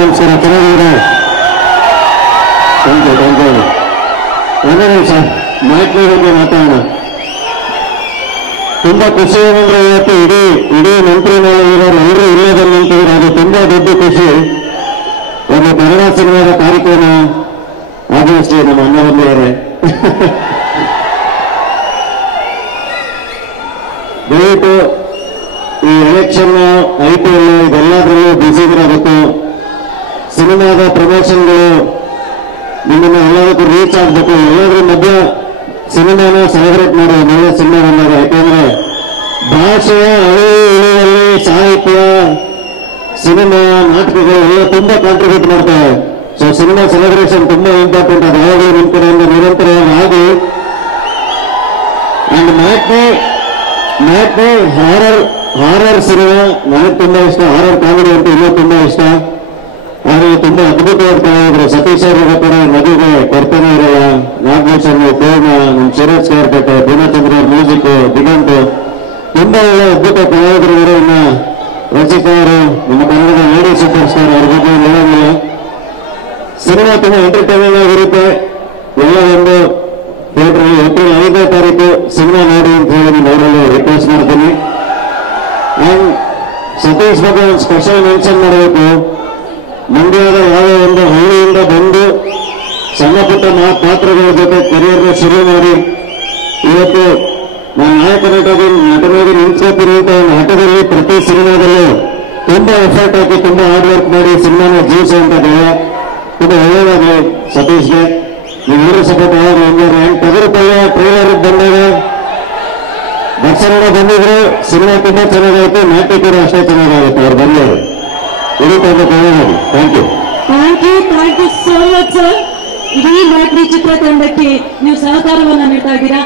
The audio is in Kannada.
ನಮಸ್ಕಾರ. ಚೆನ್ನಾಗಿದ್ದೀರಾ? Thank you thank you. ಒಂದೇ ನಿಮಿಷ ಮಾಹಿತಿ ಬಗ್ಗೆ ಮಾತಾಡೋಣ. ತುಂಬಾ ಖುಷಿ ಏನಂದ್ರೆ ಇವತ್ತು ಇಡೀ ಮಂತ್ರಿಗಳು ಎಲ್ಲರೂ ಇಲ್ಲೇ ಬಂದು ನಿಂತಿದ್ರು. ಅದು ತುಂಬಾ ದೊಡ್ಡ ಖುಷಿ. ಒಂದು ಕನ್ನಡ ಸಿನಿಮಾದ ಕಾರ್ಯಕ್ರಮ ಆಗಮಿಸಿ ನಮ್ಮ ಅಣ್ಣ ಬಂದಿದ್ದಾರೆ. ದಯವಿಟ್ಟು ಈ ಎಲೆಕ್ಷನ್ IPL ಇದೆಲ್ಲದರಲ್ಲೂ ಬಿಸಿ ಇರಬೇಕು. ಸಿನಿಮಾದ ಪ್ರಮೋಷನ್ಗಳು ನಿಮ್ಮನ್ನ ಎಲ್ಲದಕ್ಕೂ ರೀಚ್ ಆಗಬೇಕು. ಎಲ್ಲದ್ರ ಮಧ್ಯ ಸಿನಿಮಾನ ಸೆಲೆಬ್ರೇಟ್ ಮಾಡೋ ಒಳ್ಳೆ ಸಿನಿಮಾ ಬಂದಾಗ. ಯಾಕೆಂದ್ರೆ ಭಾಷೆಯ ಅಳಿಯಲ್ಲಿ ಸಾಹಿತ್ಯ, ಸಿನಿಮಾ, ನಾಟಕಗಳು ಎಲ್ಲ ತುಂಬಾ ಕಾಂಟ್ರಿಬ್ಯೂಟ್ ಮಾಡ್ತವೆ. ಸೊ ಸಿನಿಮಾ ಸೆಲೆಬ್ರೇಷನ್ ತುಂಬಾ ಇಂಪಾರ್ಟೆಂಟ್. ಅದು ಯಾವಾಗಲೂ ನಿಮ್ಮ ಕಡೆಯಿಂದ ನಿರಂತರವಾಗಿ ಆಗಿ. ಅಂಡ್ ಮ್ಯಾಟ್ನಿ ಹಾರರ್ ಸಿನಿಮಾ ನನಗೆ ತುಂಬಾ ಇಷ್ಟ. ಹಾರರ್ ಕಾಮಿಡಿ ಅಂತ ಇನ್ನೂ ತುಂಬಾ ಇಷ್ಟ. ಆದರೆ ತುಂಬಾ ಅದ್ಭುತವಾಗಿ ತಗೊಂಡ್ರು. ಸತೀಶ್ ಅವರು ಕೂಡ ಮದುವೆಗೆ ಕೊಡ್ತಾನೆ ಇರಲ್ಲ. ನಾಗಭೂಷಣ್, ಪೂರ್ಣ, ನಮ್ಮ ಶಿರಾಜ್ ಕಾರ್ಪೇಟೆ, ಪೂರ್ಣಚಂದ್ರ ಮ್ಯೂಸಿಕ್, ದಿಗಂತ್ ತುಂಬಾ ಒಳ್ಳೆ ಅದ್ಭುತ ಕಲಾವಿದರು. ಇನ್ನ ರಚಿತಾ ಅವರು ನಮ್ಮ ಕನ್ನಡದ ಲೇಡಿ ಸೂಪರ್ ಸ್ಟಾರ್, ಅವ್ರ ಬಗ್ಗೆ ಹೇಳಂಗಿಲ್ಲ. ಸಿನಿಮಾ ತುಂಬಾ ಎಂಟರ್ಟೈನಿಂಗ್ ಆಗಿರುತ್ತೆ. ಎಲ್ಲ ಒಂದು ಥಿಯೇಟರ್ ಏಪ್ರಿಲ್ 5ನೇ ತಾರೀಕು ಸಿನಿಮಾ ನೋಡಿ ಅಂತ ಹೇಳಿ ನಿಮ್ಮ ಅವರಲ್ಲಿ ರಿಕ್ವೆಸ್ಟ್ ಮಾಡ್ತೀನಿ. ಅಂಡ್ ಸತೀಶ್ ಬಗ್ಗೆ ಒಂದು ಸ್ಪೆಷಲ್ ಮೆನ್ಷನ್ ಮಾಡಬೇಕು. ಮಂಡ್ಯದ ಯಾವುದೋ ಒಂದು ಹಳ್ಳಿಯಿಂದ ಬಂದು ಸಣ್ಣ ಪುಟ್ಟ ಪಾತ್ರಗಳ ಜೊತೆ ಕರಿಯರ್ನ ಶುರು ಮಾಡಿ ಇವತ್ತು ನಾನು ನಟನಾಗಿ ನಿಂತ್ಕೋತಿರುವಂತ ಆಟದಲ್ಲಿ ಪ್ರತಿ ಸಿನಿಮಾದಲ್ಲೂ ತುಂಬಾ ಎಫರ್ಟ್ ಹಾಕಿ ತುಂಬಾ ಹಾರ್ಡ್ ವರ್ಕ್ ಮಾಡಿ ಸಿನಿಮಾನ ಜೀವಿಸುವಂತದ್ದಲ್ಲ. ತುಂಬಾ ಒಳ್ಳೆಯದಾಗಲಿ ಸತೀಶ್ಗೆ. ನೀವೆಲ್ಲರೂ ಸಪೋರ್ಟ್ ಯಾವಾಗ ಟಗರು ಪಲ್ಯ ಟ್ರೈಲರ್ ಬಂದಾಗ ದರ್ಶನ ಬಂದಿದ್ರು. ಸಿನಿಮಾ ತುಂಬಾ ಚೆನ್ನಾಗಾಯ್ತು. ನಾಟ್ಯ ಕೂಡ ಅಷ್ಟೇ ಚೆನ್ನಾಗಾಗುತ್ತೆ. ಅವ್ರು ಬಂದವರು ಇಡೀ thank you so much sir. ಇಡೀ ಮ್ಯಾಟ್ನಿ ಚಿತ್ರತಂಡಕ್ಕೆ ನೀವು ಸಹಕಾರವನ್ನು ನೀಡ್ತಾ ಇದ್ದೀರಾ.